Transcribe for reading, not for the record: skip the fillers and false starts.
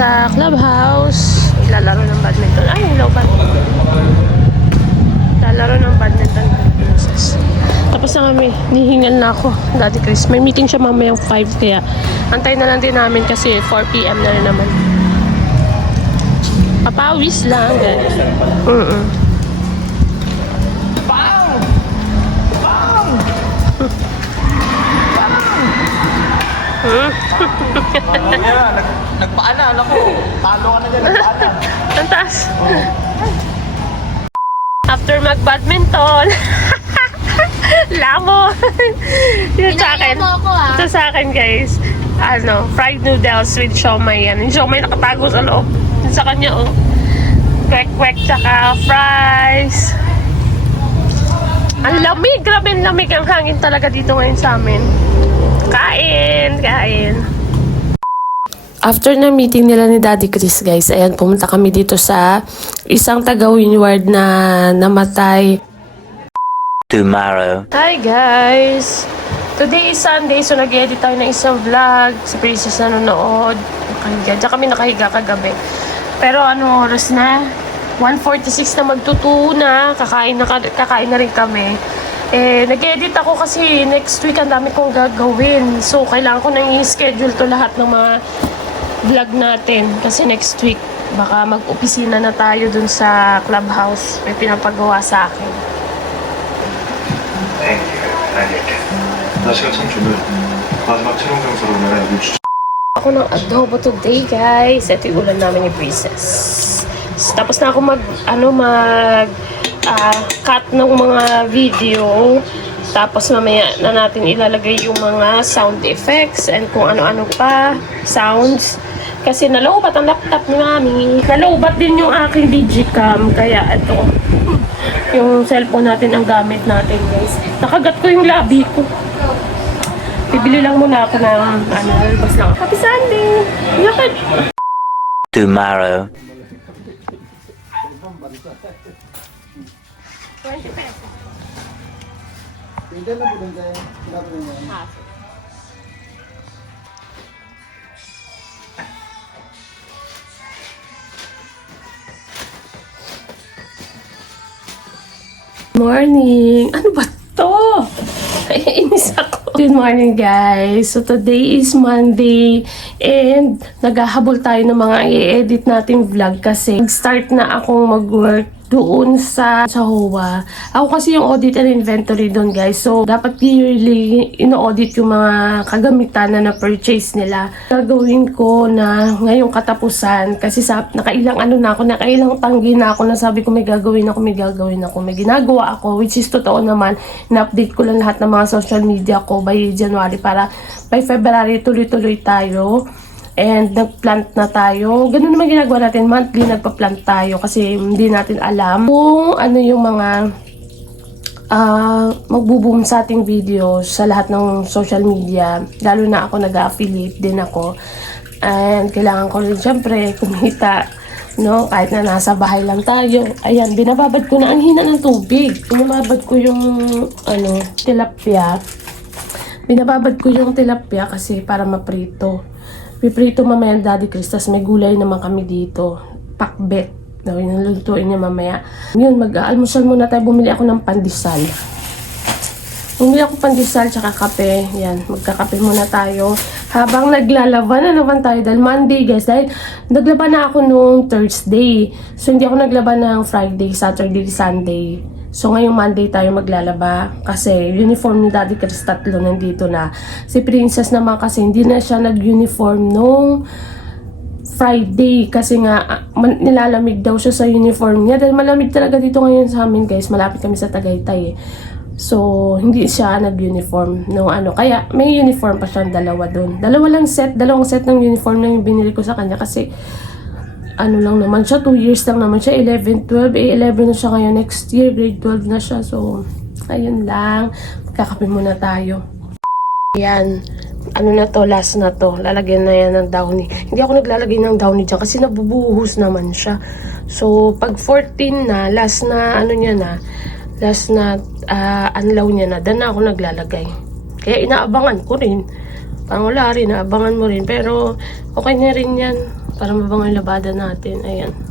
sa clubhouse. Lalaro ng badminton. Ay, hello ba? Lalaro ng badminton. Tapos na kami. Nihingal na ako. Daddy Chris. May meeting siya mamayang 5. Kaya antay na lang din namin kasi 4 PM na rin naman. Papawis lang. Bang! Bang! Nagpaanan ako. Talo ka na dyan, nagpaanan. Ang taas. After mag-badminton. Lamo. Yun sa akin. Ito sa akin, guys. Fried noodles with siomay. Yan. Yung siomay nakatago sa loob. Yun sa kanya, oh. Kwek-kwek tsaka fries. Ang lamig. Grabe ang lamig. Ang hangin talaga dito ngayon sa amin. Kain. After na meeting nila ni Daddy Chris, guys, ayan, pumunta kami dito sa isang taga-Windward na namatay. Tomorrow. Hi, guys! Today is Sunday, so nag-edit tayo ng isang vlog. Si Princess nanonood. Diyan kami nakahiga kagabi. Pero ano oras na? 1:46 na magtutuo na. Kakain na rin kami. Nag-edit ako kasi next week ang dami kong gagawin. So, kailangan ko nang i-schedule to lahat ng mga vlog natin. Kasi next week, baka mag-opisina na tayo dun sa clubhouse. May pinapagawa sa akin. 날씨가 참 좋네요. 마지막 촬영 장소로 오늘은 유추. Ako ng adobo today, guys. Ito yung ulan namin ni Princess. So, tapos na ako cut ng mga video. Tapos mamaya na natin ilalagay yung mga sound effects and kung ano-ano pa, sounds. Kasi nalaubat ang laptop ni Mami. Nalaubat din yung aking digicam. Kaya ito, yung cellphone natin ang gamit natin, guys. Nakagat ko yung labi ko. Bibili lang muna ako ng lalabas lang. Happy Sunday! Yakad! Tomorrow. 20 pesos. Morning! Ano ba to? Inis ako. Good morning, guys. So, today is Monday and naghahabol tayo ng mga i-edit nating vlog kasi start na akong mag-work doon sa HOA. Ako kasi yung audit and inventory doon, guys. So, dapat yearly ino-audit yung mga kagamitan na na-purchase nila. Gagawin ko na ngayong katapusan kasi nakailang tanggi na ako na sabi ko may gagawin ako. May ginagawa ako, which is totoo naman. Na-update ko lang lahat ng mga social media ko by January para by February tuloy-tuloy tayo. And nag-plant na tayo. Ganun naman ginagawa natin. Monthly nagpa-plant tayo kasi hindi natin alam kung ano yung mga magbo-boom sa ating video sa lahat ng social media. Lalo na ako nag-affiliate din ako. And kailangan ko rin syempre kumita. No? Kahit na nasa bahay lang tayo. Ayan, binababad ko na ang hina ng tubig. Binababad ko yung tilapia. Binababad ko yung tilapia kasi para maprito. Piprito mamaya ang Daddy Chris, tas may gulay naman kami dito. Pakbet. Nalulutuin niya mamaya. Yun, mag-aalmusal muna tayo. Bumili ako ng pandesal. Bumili ako pandesal tsaka kape. Yan, magkakape muna tayo. Habang naglalaban na naman tayo dahil Monday, guys. Dahil naglaban na ako noong Thursday. So, hindi ako naglaban ng Friday, Saturday, Sunday. So, ngayong Monday tayo maglalaba kasi uniform ni Daddy Chris 3 nandito na. Si Princess naman kasi hindi na siya nag-uniform nung Friday kasi nga nilalamig daw siya sa uniform niya. Dahil malamig talaga dito ngayon sa amin, guys. Malapit kami sa Tagaytay. So, hindi siya nag-uniform nung Kaya may uniform pa siyang dalawa doon. Dalawang set ng uniform na yung binili ko sa kanya kasi lang naman siya, 2 years lang naman siya, 11, 12, 11 na siya ngayon, next year, grade 12 na siya, so, ayun lang, magkakape muna tayo. Ayan, na to, last na to, lalagyan na yan ng downy. Hindi ako naglalagay ng downy dyan kasi nabubuhos naman siya. So, pag 14 na, last na, anlaw niya na, dan na ako naglalagay. Kaya inaabangan ko rin, parang wala rin, naabangan mo rin, pero okay na rin yan. Para mabango yung labada natin. Ayan.